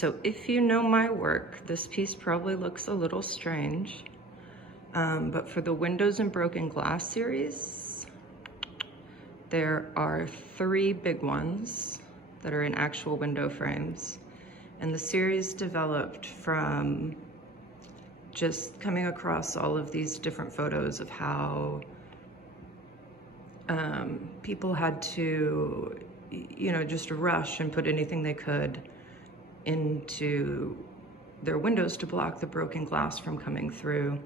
So if you know my work, this piece probably looks a little strange, but for the Windows and Broken Glass series, there are 3 big ones that are in actual window frames. And the series developed from just coming across all of these different photos of how people had to, you know, just rush and put anything they could into their windows to block the broken glass from coming through.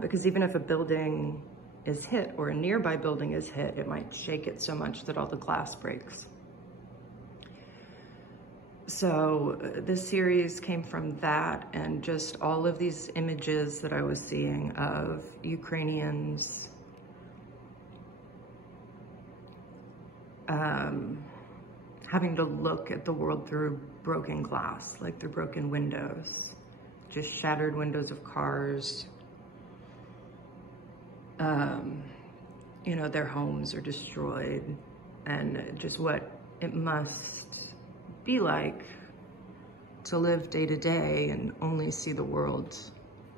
Because even if a building is hit or a nearby building is hit, it might shake it so much that all the glass breaks. So this series came from that, and just all of these images that I was seeing of Ukrainians having to look at the world through broken glass, like through broken windows, just shattered windows of cars. You know, their homes are destroyed, and just what it must be like to live day to day and only see the world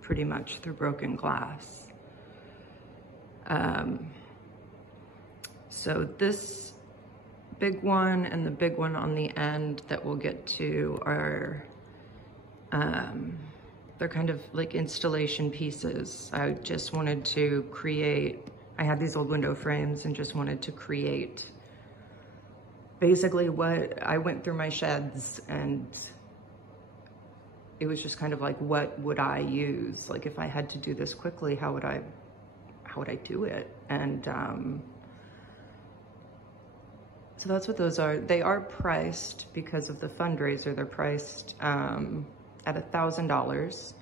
pretty much through broken glass. So this big one and the big one on the end that we'll get to are, they're kind of like installation pieces. I just wanted to create, I had these old window frames and just wanted to create basically what I went through my sheds, and it was just kind of like, what would I use? Like if I had to do this quickly, how would I do it? And so that's what those are. They are priced because of the fundraiser. They're priced at $1,000,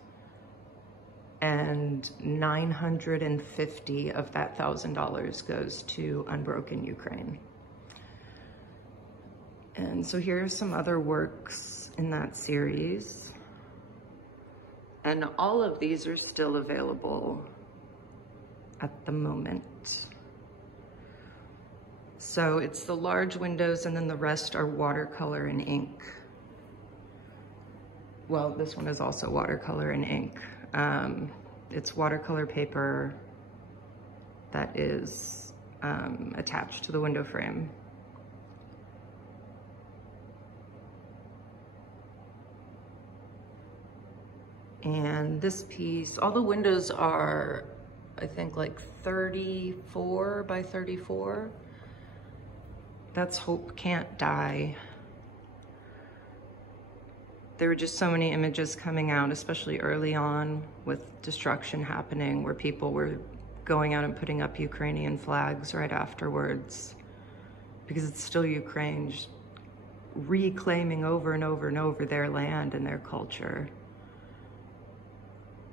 and $950 of that $1,000 goes to Unbroken Ukraine. And so here are some other works in that series. And all of these are still available at the moment. So it's the large windows, and then the rest are watercolor and ink. Well, this one is also watercolor and ink. It's watercolor paper that is attached to the window frame. And this piece, all the windows are, I think, like 34 by 34. That's Hope Can't Die. There were just so many images coming out, especially early on with destruction happening, where people were going out and putting up Ukrainian flags right afterwards, because it's still Ukraine, just reclaiming over and over and over their land and their culture.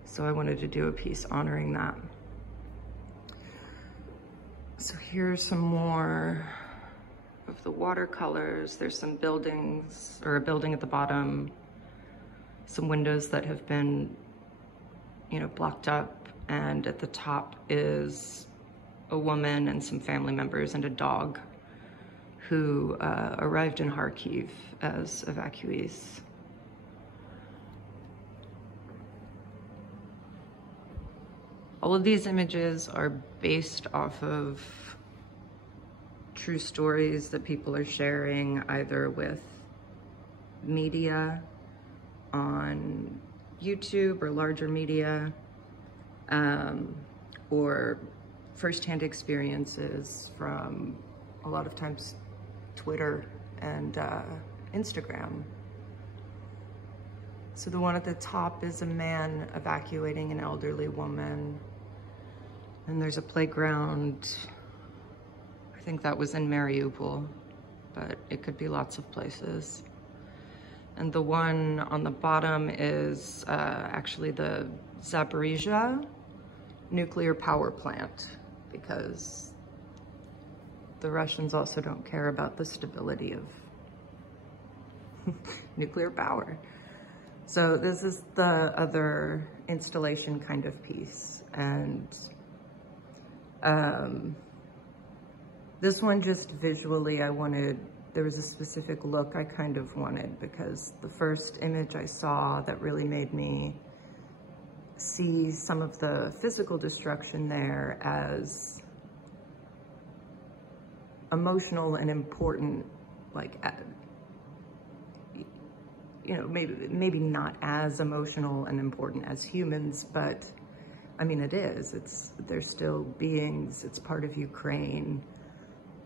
So I wanted to do a piece honoring that. So here's some more of the watercolors. There's some buildings, or a building at the bottom, some windows that have been, you know, blocked up, and at the top is a woman and some family members and a dog who arrived in Kharkiv as evacuees. All of these images are based off of true stories that people are sharing, either with media on YouTube or larger media, or firsthand experiences from, a lot of times, Twitter and Instagram. So the one at the top is a man evacuating an elderly woman. And there's a playground, I think that was in Mariupol, but it could be lots of places. And the one on the bottom is actually the Zaporizhzhia nuclear power plant, because the Russians also don't care about the stability of nuclear power. So this is the other installation kind of piece. And this one, just visually, I wanted there was a specific look I kind of wanted, because the first image I saw that really made me see some of the physical destruction there as emotional and important, like, you know, maybe not as emotional and important as humans, but I mean, it is. They're still beings. It's part of Ukraine,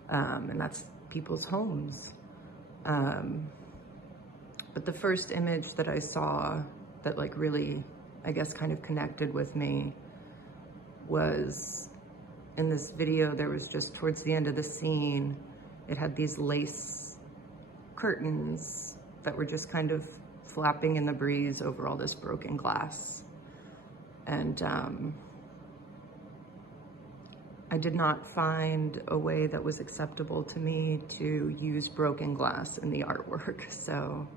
and that's people's homes. But the first image that I saw that like really, I guess, kind of connected with me was in this video. There was just towards the end of the scene, it had these lace curtains that were just kind of flapping in the breeze over all this broken glass. And I did not find a way that was acceptable to me to use broken glass in the artwork. So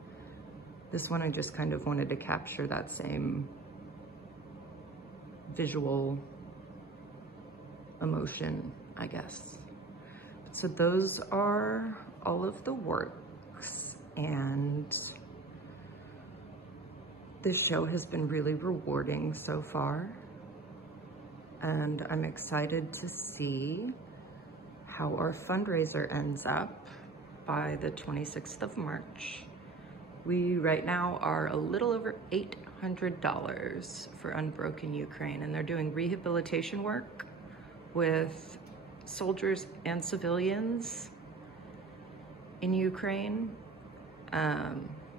this one, I just kind of wanted to capture that same visual emotion, I guess. So those are all of the works, and this show has been really rewarding so far, and I'm excited to see how our fundraiser ends up by the 26th of March. We right now are a little over $800 for Unbroken Ukraine, and they're doing rehabilitation work with soldiers and civilians in Ukraine.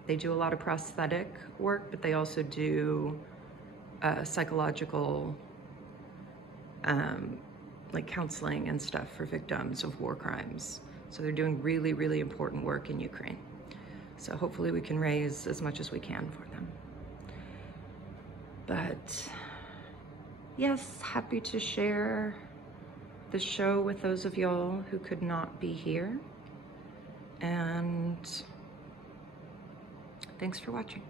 They do a lot of prosthetic work, but they also do psychological, like counseling and stuff for victims of war crimes. So they're doing really, really important work in Ukraine. So hopefully we can raise as much as we can for them. But yes, happy to share the show with those of y'all who could not be here. And thanks for watching.